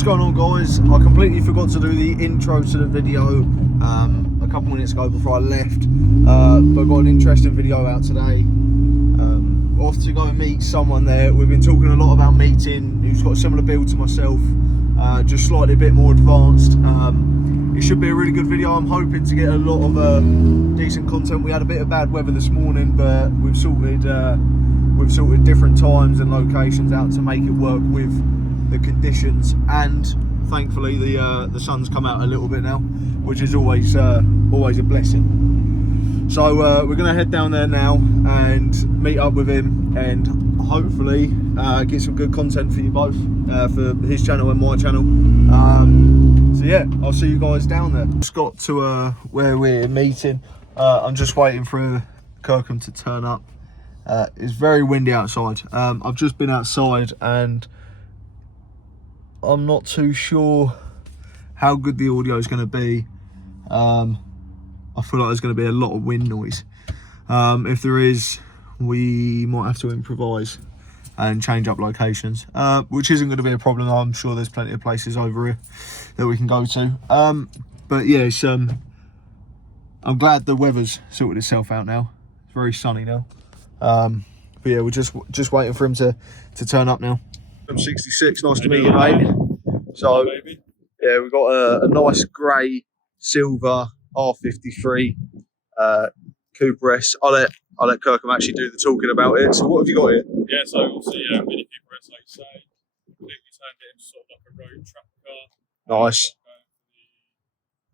What's going on, guys? I completely forgot to do the intro to the video a couple minutes ago before I left, but got an interesting video out today. Off to go and meet someone there. We've been talking a lot about meeting who's got a similar build to myself, just slightly a bit more advanced. It should be a really good video. I'm hoping to get a lot of decent content. We had a bit of bad weather this morning, but we've sorted different times and locations out to make it work with the conditions, and thankfully the sun's come out a little bit now, which is always a blessing. So we're gonna head down there now and meet up with him, and hopefully get some good content for you both, for his channel and my channel. So yeah, I'll see you guys down there. Just got to where we're meeting. I'm just waiting for Kirkham to turn up. It's very windy outside. I've just been outside and I'm not too sure how good the audio is going to be. I feel like there's going to be a lot of wind noise. If there is, we might have to improvise and change up locations, which isn't going to be a problem. I'm sure there's plenty of places over here that we can go to. But yeah, it's, I'm glad the weather's sorted itself out now. It's very sunny now. But yeah, we're just waiting for him to turn up now. I'm 66, nice to meet you, mate. So yeah, we've got a nice grey silver r53 Cooper S. I'll let Kirkham actually do the talking about it. So what have you got here? Yeah, so obviously Mini Cooper S, like you say, completely turned it into sort of like a road track car. Nice.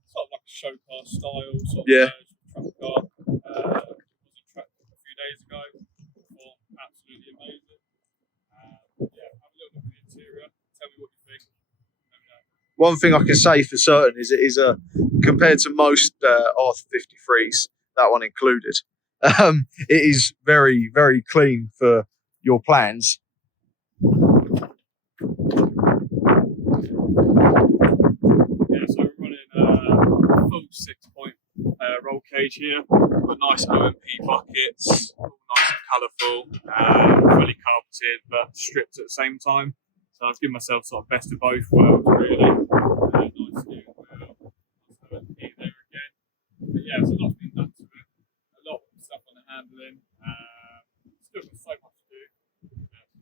Sort of like a show car style sort of track car. Was on track a few days ago. Absolutely amazing. Yeah, have a little look at the interior. Tell me what you think. One thing I can say for certain is it is compared to most R53s, that one included, it is very, very clean for your plans. Yeah, so we're running a full 6-point roll cage here with nice OMP buckets, all nice and colourful, fully carpeted but stripped at the same time. So I've given myself sort of best of both worlds, really. Nice steering wheel, nice OMP there again. But yeah, there's a lot been done to it. A lot of stuff on the handling. Still got so much to do.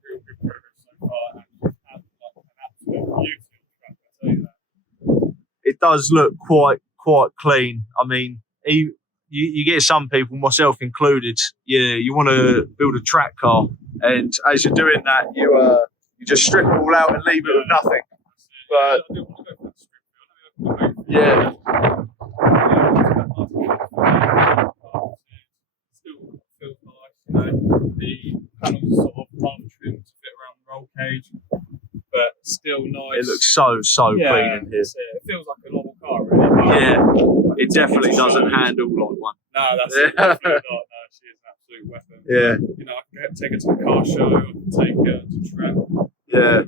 Real good progress so far, and just had like an absolute beauty on the track, I tell you that. It does look quite clean. I mean, you get some people, myself included, you want to build a track car, and as you're doing that, you just strip it all out and leave it with nothing. But yeah, still feels nice. You know, the panels are sort of half trimmed to fit around the roll cage, but still nice. it looks so clean in here. It feels like a normal car, really. Yeah, it definitely doesn't handle like one. No, that's definitely not. No, she is an absolute weapon. Yeah. You know, I can take her to the car show, I can take her to track. Yeah.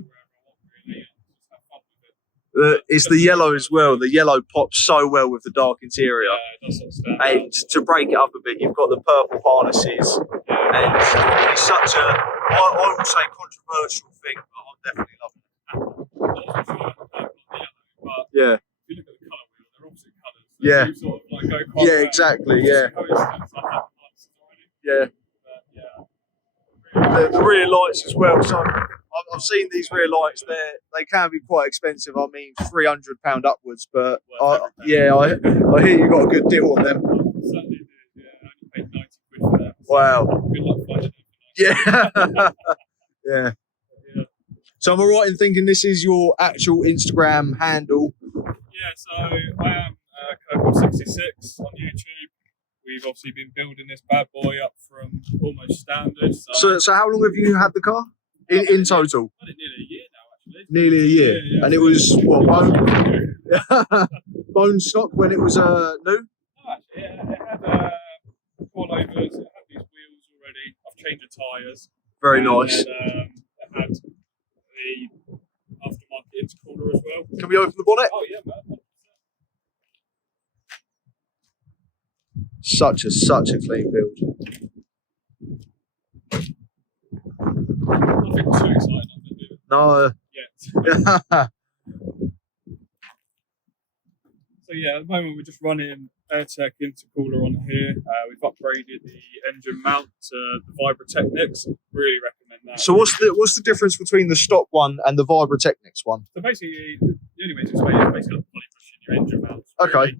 It's the yellow as well. The yellow pops so well with the dark interior. Yeah, it does sort of stand And to break it up a bit, you've got the purple harnesses. And it's such a, I would say, controversial thing, but I'm definitely loving it. Yeah. If you look at the colour wheel, they're opposite colours. So Yeah. you sort of like go quite Yeah, exactly. Yeah. Yeah. The rear lights as well. So I've seen these rear lights. They can be quite expensive. I mean, £300 upwards. But I hear you got a good deal on them. Certainly do. Yeah, I only paid 90 quid for that. Wow. Good luck finding it. Yeah. Yeah. So am I right in thinking this is your actual Instagram handle? Yeah, so I am Kirkham66 on YouTube. We've obviously been building this bad boy up from almost standard. So how long have you had the car in total? I did nearly a year now, actually. Nearly a year. Yeah. And it was what, bone stock when it was new? No, actually, it had coilovers, it had these wheels already. I've changed the tyres. Very nice. And, it had the aftermarket intercooler as well. Can we open the bonnet? Oh yeah, man. Such a clean build. Nothing too exciting, I think. No. Yeah. So yeah, at the moment we're just running AirTech intercooler on here. We've upgraded the engine mount to the Vibratechnics. Really recommend that. So what's the difference between the stock one and the Vibratechnics one? So basically, the only way to explain it is basically like poly pushing your engine mounts. Really. Okay.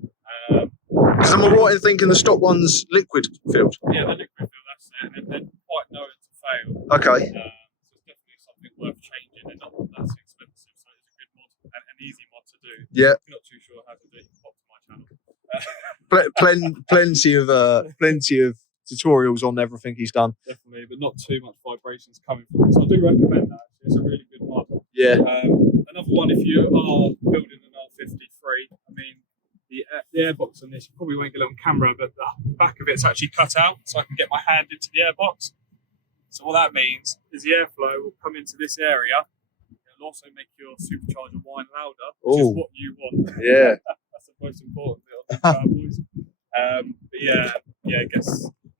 Because am I right in thinking the stock one's liquid filled? Yeah, the liquid fill, that's it. And they're quite known to fail. Okay. So it's definitely something worth changing. They're not that expensive, so it's a good mod and an easy mod to do. Yeah. If you're not too sure how to do it, pop to my channel. Plenty of tutorials on everything he's done. Definitely, but not too much vibrations coming from it. So I do recommend that. It's a really good mod. Yeah. Another one, if you are building an r53, I mean, the airbox on this, you probably won't get it on camera, but the back of it's actually cut out, so I can get my hand into the airbox. So what that means is the airflow will come into this area. It'll also make your supercharger whine louder, which is what you want. Yeah. That's the most important bit of the bad boys. But yeah, it gets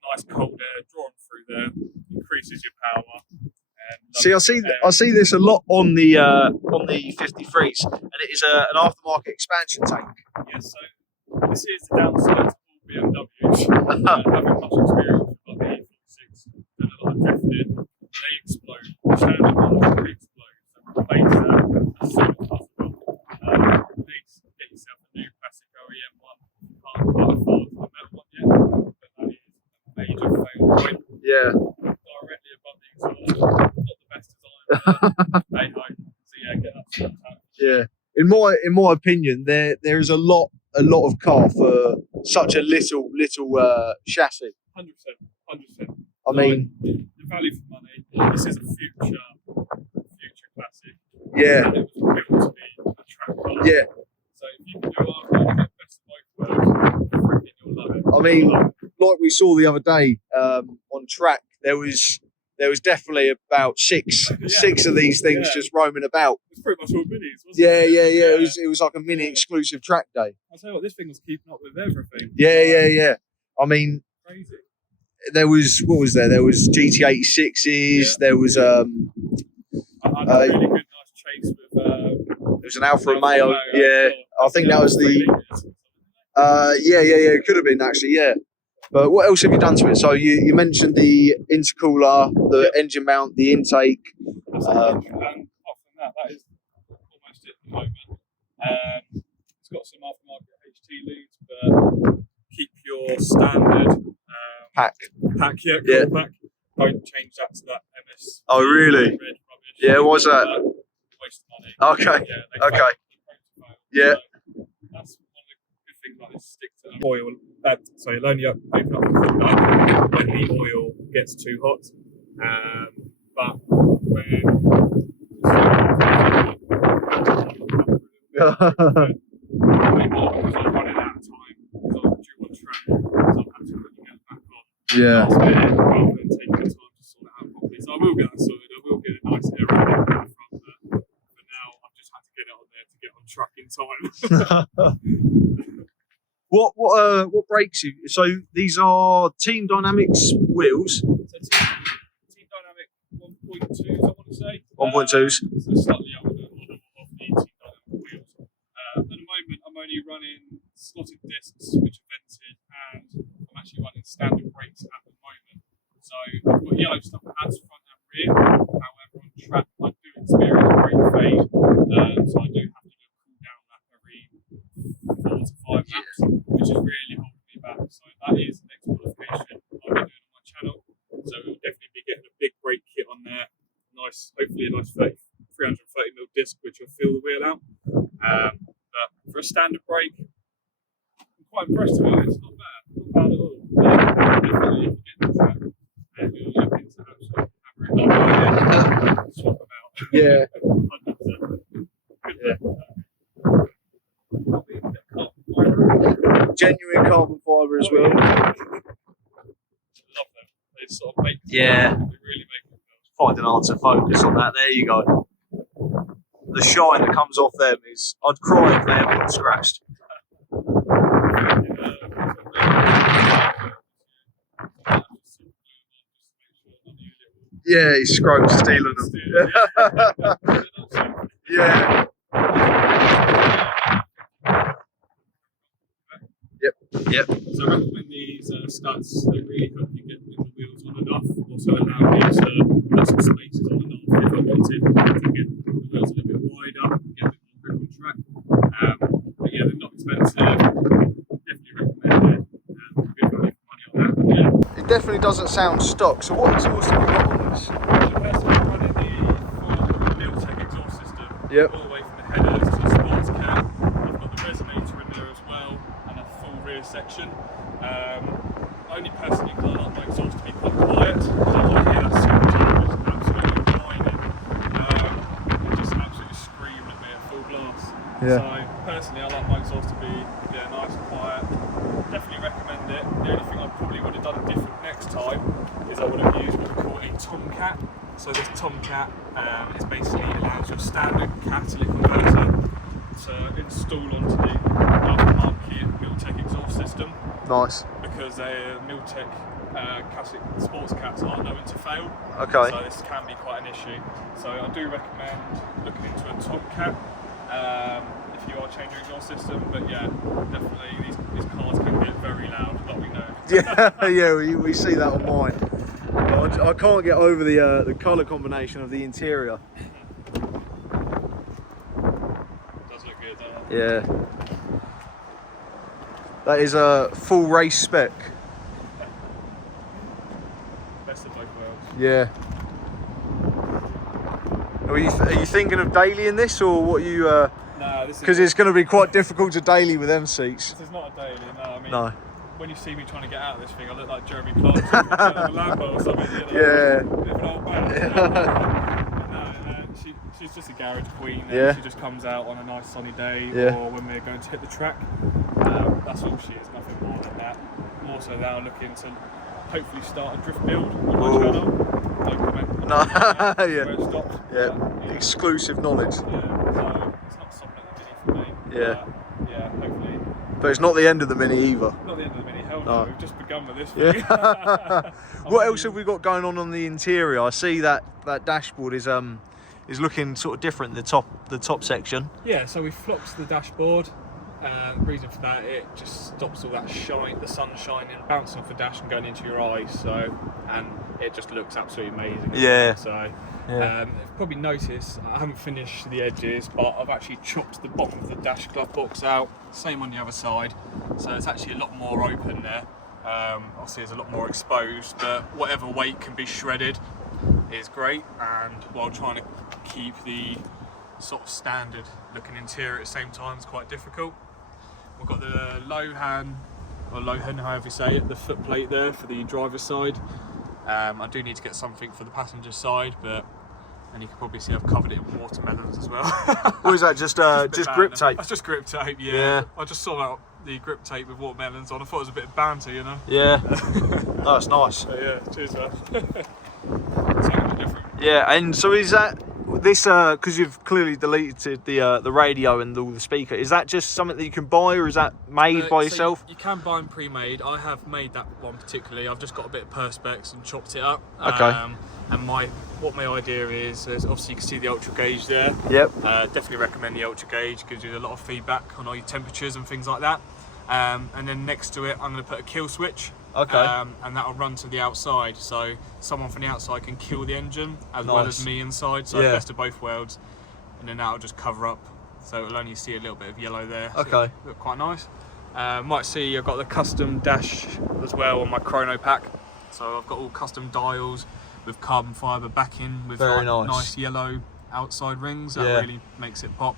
nice cold air drawn through there, increases your power. See, I see this a lot on the 53s, and it is an aftermarket expansion tank. Yes, so this is the downside to all BMWs. Having much experience with like the E46 and a lot of drifting, they explode. Standard ones, they explode. So replace that as soon as possible. Please get yourself a new classic OEM one. You can't afford the metal one yet, but that is a major fail point. Yeah. Directly above the exhaust. Not the best design. Hey ho. So yeah, get that sorted out. Yeah. In my opinion, there is a lot of car for such a little chassis. 100%. I mean, the value for money. This is a future classic. Yeah. And it was built to be a track car. Yeah. So if you can do R and get best of both worlds, freaking you'll love it. I mean, like we saw the other day on track, there was definitely about six of these things just roaming about. It's pretty much all minis, wasn't Yeah. it? It was like a mini exclusive track day. I'll tell you what, this thing was keeping up with everything. Yeah. I mean, Crazy. there was There was GT86s. Yeah. There was I had a really good nice chase with. There was an Alfa Romeo. Yeah, I think that was the. Yeah. It could have been actually. Yeah. But what else have you done to it? So you mentioned the intercooler, the engine mount, the intake. And apart from that is almost it at the moment. It's got some aftermarket HT leads, but keep your standard Pack. Pack. Don't change that to that MS. Oh really? Red rubbish. Yeah, what's that? Waste of money. Okay. Okay. Yeah. That's one of the good things about this stick to the oil. So you'll only open up when the oil gets too hot. But when because I was running out of time because I was due on track, so I've had to quickly get it back on. Yeah. Rather than taking the time to sort it out properly. So I will get that sorted. I will get a nice air from there. For now, I've just had to get it on there to get on track in time. What brakes you? So these are Team Dynamics wheels. So Team Dynamic 1.2s, I want to say. 1.2s. So slightly older model of the Team Dynamic wheels. At the moment, I'm only running slotted discs, which are vented, and I'm actually running standard brakes at the moment. So I've got yellow stuff pads front and rear. However, on track, I do experience brake fade, so I do have to do a cool down lap every 4 to 5 laps, which is really holding me back. So that is the next qualification I'll be doing on my channel. So we'll definitely be getting a big brake kit on there. Hopefully a nice 330mm disc, which will fill the wheel out. But for a standard brake, I'm quite impressed with it. It's not bad. Not bad at all. Definitely if you get the track and you're looking to absolutely hammer it, swap them out. Yeah. 100%. Genuine carbon fibre as well. Love them. They sort of make they really make them. Finding hard to focus on that. There you go. The shine that comes off them is. I'd cry if they ever got scratched. Yeah, he's scrotes stealing them. Yeah. Yep. So I recommend these studs. They really help you get the wheels on and off. Also allow me to put some spaces on and off if I wanted to get the wheels a little bit wider, get a bit more grip on track. But yeah, they're not expensive. Definitely recommend it. Good value for money on that. But yeah. It definitely doesn't sound stock. So what exhaust have you got on this? Personally, I'm running the full Miltech exhaust system. Yep. All the way from the headers to the sports cab. I've got the resonator in there as well, and a full rear section. Only personally because I like my exhaust to be quite quiet, because I like to hear that supercharger just absolutely whining. It just absolutely screaming at me at full blast. Yeah. So personally, I like my exhaust to be nice and quiet. Definitely recommend it. The only thing I probably would have done different next time is I would have used what we call a Tomcat. So this Tomcat is basically allows your standard catalytic converter to install onto the aftermarket Miltech exhaust system. Nice. Because Miltech classic sports cats are known to fail. Okay. So this can be quite an issue. So I do recommend looking into a Tomcat if you are changing your system. But yeah, definitely these cars can get very loud, like we know. Yeah, yeah, we see that on mine. I can't get over the colour combination of the interior. Does look good, doesn't it? Yeah. That is a full race spec. Best of both worlds. Yeah. Are you thinking of daily in this, or what you? No, this is Because it's going to be quite difficult to daily with them seats. This is not a daily. No, I mean. No. When you see me trying to get out of this thing, I look like Jeremy Clarkson from a Lambo or something. You know, Yeah. Bit of an old man. She's just a garage queen. Yeah. She just comes out on a nice sunny day, Yeah. or when we're going to hit the track. That's all she is, nothing more than that. More so now looking to hopefully start a drift build on my channel. No comment. No. Where Yeah. it stops. Yeah. But, Exclusive knowledge. Yeah, so it's not something for me. Yeah. Yeah, hopefully. But it's not the end of the Mini either. Not the end of the mini, hell No. no. We've just begun with this. Yeah. What else have we got going on the interior? I see that dashboard is looking sort of different. The top section. Yeah, so we flopped the dashboard. The reason for that, it just stops all that shine, the sun shining, bouncing off the dash and going into your eyes. So, and it just looks absolutely amazing. Yeah. So, Yeah. you've probably noticed I haven't finished the edges, but I've actually chopped the bottom of the dash glove box out. Same on the other side. So it's actually a lot more open there. Obviously, it's a lot more exposed, but whatever weight can be shredded is great. And while trying to keep the sort of standard looking interior at the same time is quite difficult. We've got the Lohan, however you say it, the foot plate there for the driver's side. I do need to get something for the passenger side, and you can probably see I've covered it in watermelons as well. What is that? Just grip tape? That's just grip tape, yeah. Yeah. I just saw out the grip tape with watermelons on. I thought it was a bit of banter, you know. Yeah. That's nice. So yeah, cheers, man. Something a bit different. Yeah, and so is that this? Because you've clearly deleted the radio and all the speaker. Is that just something that you can buy, or is that made by yourself? You can buy them pre-made. I have made that one particularly. I've just got a bit of perspex and chopped it up. Okay. And my idea is obviously you can see the ultra gauge there. Yep. Definitely recommend the ultra gauge, gives you a lot of feedback on all your temperatures and things like that. And then next to it, I'm going to put a kill switch. Okay. And that'll run to the outside, so someone from the outside can kill the engine as well as me inside. So Yeah. best of both worlds. And then that'll just cover up, so it'll only see a little bit of yellow there. So Okay. it'll look quite nice. Might see I've got the custom dash as well on my chrono pack. So I've got all custom dials with carbon fibre backing with Very like nice. nice yellow outside rings. That Yeah. really makes it pop.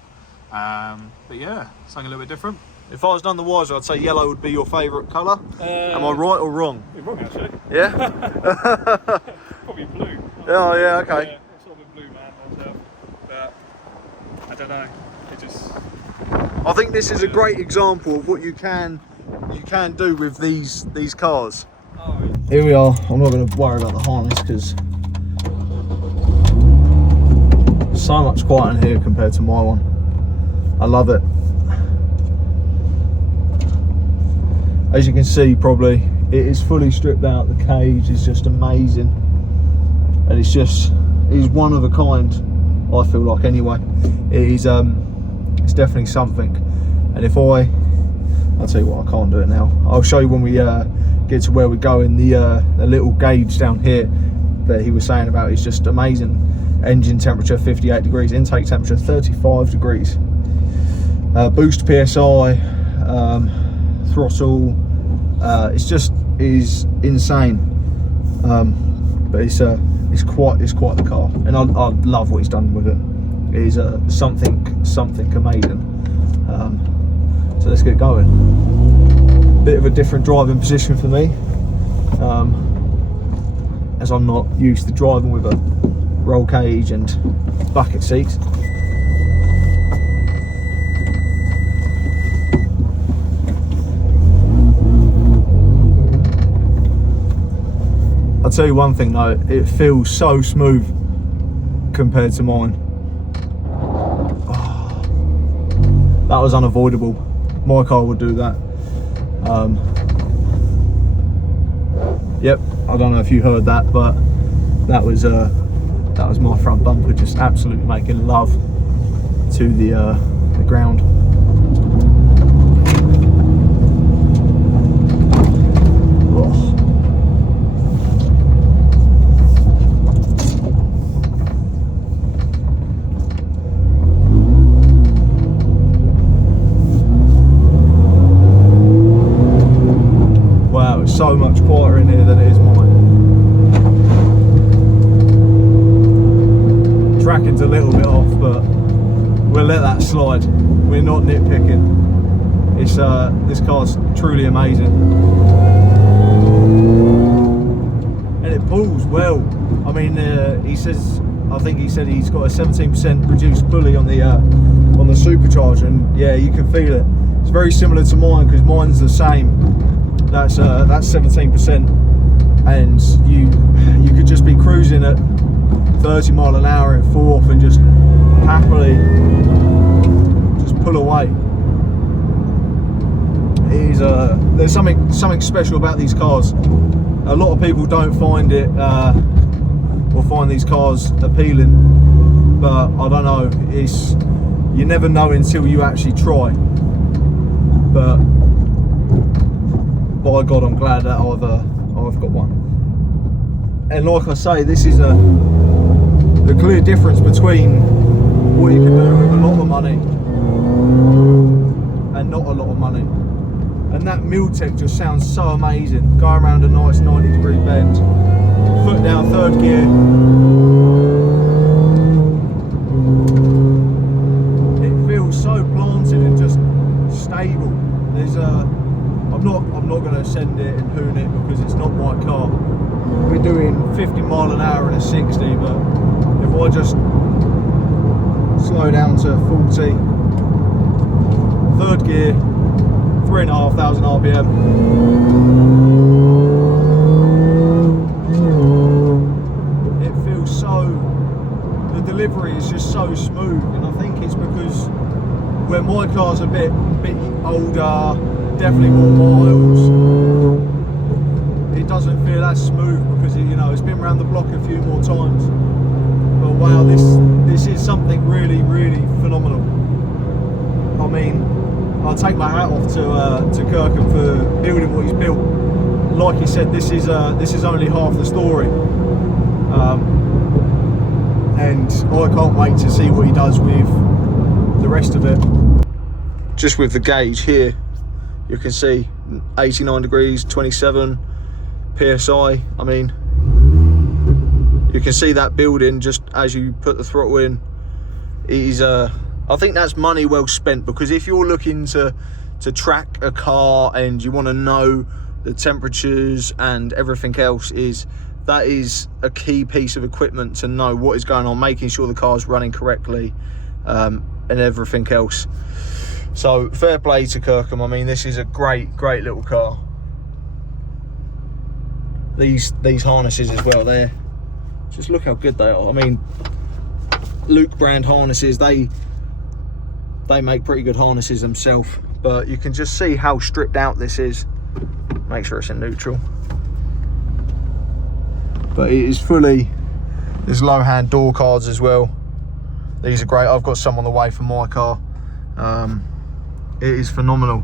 But yeah, something a little bit different. If I was none the wiser, I'd say yellow would be your favourite colour. Am I right or wrong? You're wrong actually. Yeah? Probably blue. Oh, yeah, okay. Yeah, I'm sort of a blue man myself. But I don't know. It just. I think this is a great example of what you can do with these cars. Oh, Here we are. I'm not going to worry about the harness because so much quiet in here compared to my one. I love it. As you can see, probably it is fully stripped out. The cage is just amazing, and it's one of a kind. I feel like anyway. It is it's definitely something. And if I I'll tell you what, I can't do it now. I'll show you when we get to where we're going. The little gauge down here that he was saying about is just amazing. Engine temperature 58 degrees, intake temperature 35 degrees. Boost PSI, throttle, it's just is insane. But it's quite the car, and I love what he's done with it. It is something amazing. So let's get going. Bit of a different driving position for me, as I'm not used to driving with a roll cage and bucket seats. I'll tell you one thing though, it feels so smooth compared to mine. Oh, that was unavoidable. My car would do that. Yep, I don't know if you heard that, but that was my front bumper just absolutely making love to the ground. So much quieter in here than it is mine. Tracking's a little bit off, but we'll let that slide. We're not nitpicking. It's this car's truly amazing, and it pulls well. I mean, I think he said he's got a 17% reduced pulley on the supercharger, and yeah, you can feel it. It's very similar to mine because mine's the same. That's 17%, and you could just be cruising at 30 mile an hour in fourth and just happily just pull away. There's something special about these cars. A lot of people don't find it or find these cars appealing, but I don't know. You never know until you actually try. But by God, I'm glad that I've got one. And like I say, this is the clear difference between what you can do with a lot of money and not a lot of money. And that Miltech just sounds so amazing. Going around a nice 90-degree bend, foot down, third gear. It feels so planted and just stable. I'm not going to send it and hoon it because it's not my car. We're doing 50 mile an hour and a 60, but if I just slow down to 40, third gear, 3,500 RPM, it feels the delivery is just so smooth, and I think it's because where my car's a bit older, definitely more miles, it doesn't feel as smooth because it's been around the block a few more times. But wow, this is something really, really phenomenal. I mean, I'll take my hat off to Kirkham for building what he's built. Like he said, this is only half the story, and I can't wait to see what he does with the rest of it. Just with the gauge here, you can see 89 degrees, 27 PSI. I mean, you can see that building just as you put the throttle in. I think that's money well spent, because if you're looking to track a car and you want to know the temperatures and everything else, that is a key piece of equipment to know what is going on, making sure the car's running correctly, and everything else. So fair play to Kirkham. I mean, this is a great little car. These harnesses as well, just look how good they are. I mean, Luke brand harnesses, they make pretty good harnesses themselves, but you can just see how stripped out this is. Make sure it's in neutral. But it is there's low hand door cards as well. These are great. I've got some on the way for my car. It is phenomenal.